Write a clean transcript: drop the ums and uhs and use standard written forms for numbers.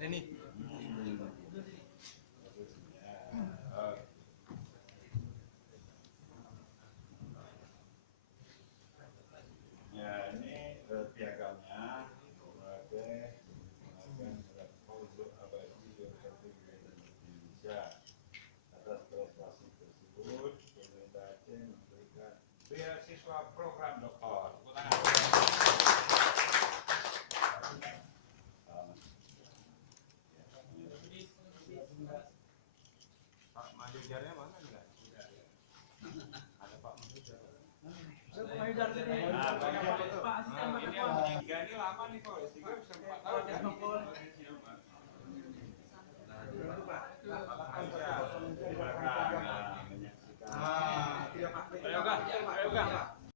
Denny. Ya, ini piagamnya sebagai untuk abadi Republik Indonesia. Atas prestasi tersebut, pemerintah Aceh memberikan beasiswa program doktor. Pak Majujarnya mana enggak? Ada Pak Majujar. Ini yang tiga ini lama nih Pak. Tiga bisa 4 tahun ya. Ayo Kak.